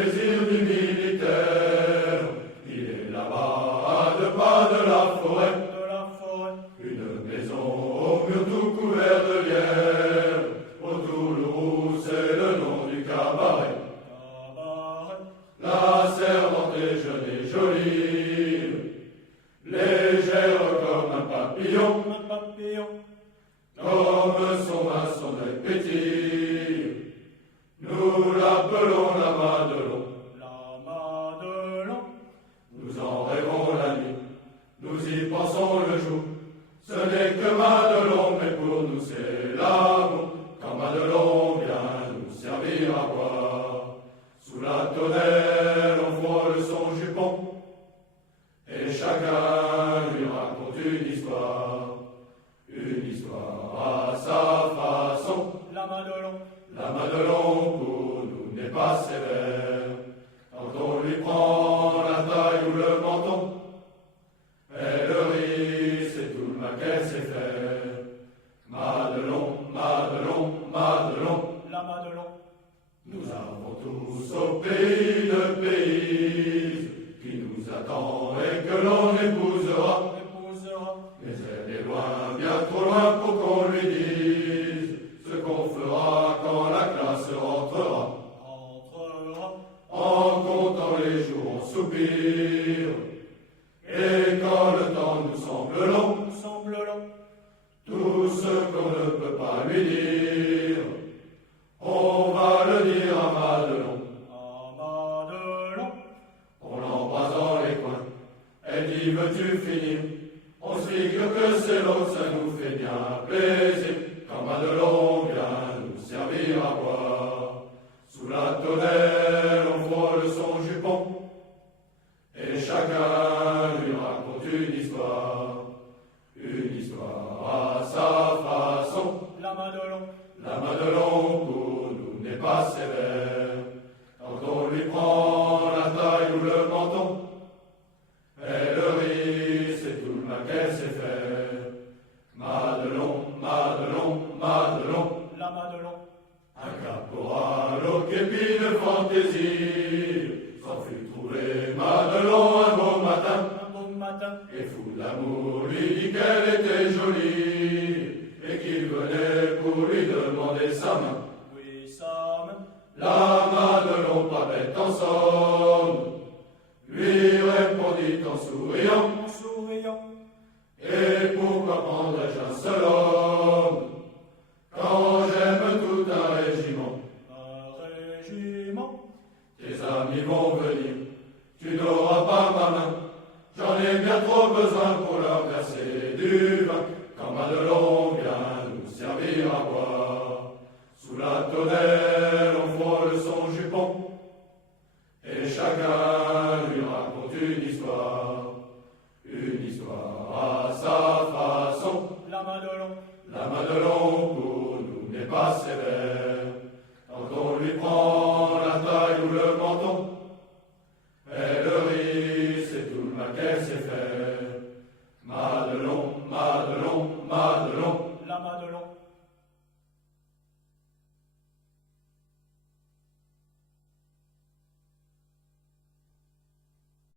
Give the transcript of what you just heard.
plaisir du militaire. Il est là-bas, à 2 pas de la forêt. Une maison au mur tout couvert de lierre. Autour le roux, c'est le nom du cabaret. La servante est jeune et jolie, légère comme un papillon. Comme son vin, son œil pétille, nous l'appelons la Madelon. Nous en rêvons la nuit, nous y pensons le jour. Ce n'est que Madelon, mais pour nous c'est l'amour. Quand Madelon vient nous servir à boire, sous la tonnelle on frôle son jupon, et chacun lui raconte une histoire à sa façon. La Madelon pour nous n'est pas sévère, quand on lui prend la taille ou le menton, elle rit, c'est tout le mal qu'elle sait faire. Madelon, Madelon, Madelon. Nous avons tous au pays de pays qui nous attend et que l'on épousera. Mais elle est loin, bien trop loin pour qu'on lui dise ce qu'on fera quand la classe rentrera. En comptant les jours on soupire, et quand le temps nous semble long, tout ce qu'on ne peut pas lui dire, on va le dire à Madelon. On l'embrasse dans les coins, elle dit veux-tu finir? On se figure que c'est l'autre, ça nous fait bien plaisir. Quand Madelon vient nous servir à boire, sous la tonnelle on frôle son jupon, et chacun lui raconte une histoire à sa façon. La Madelon pour nous n'est pas sévère, quand on lui prend la taille ou le menton, elle rit, c'est tout le mal qu'elle sait faire. Madelon, Madelon, Madelon. Un caporal au képi de fantaisie s'en fut trouver Madelon un beau matin, et fou d'amour lui dit qu'elle était jolie et qu'il venait pour lui demander sa main. La Madelon, pas bête en somme, lui répondit en souriant. Et pourquoi prendrais-je un seul homme quand j'aime tout un régiment? Tes amis vont venir, tu n'auras pas ma main. J'en ai bien trop besoin pour leur verser du vin. Quand Madelon vient nous servir à boire, sous la tonnelle on frôle son jupon, et chacun lui raconte une histoire à sa façon. La Madelon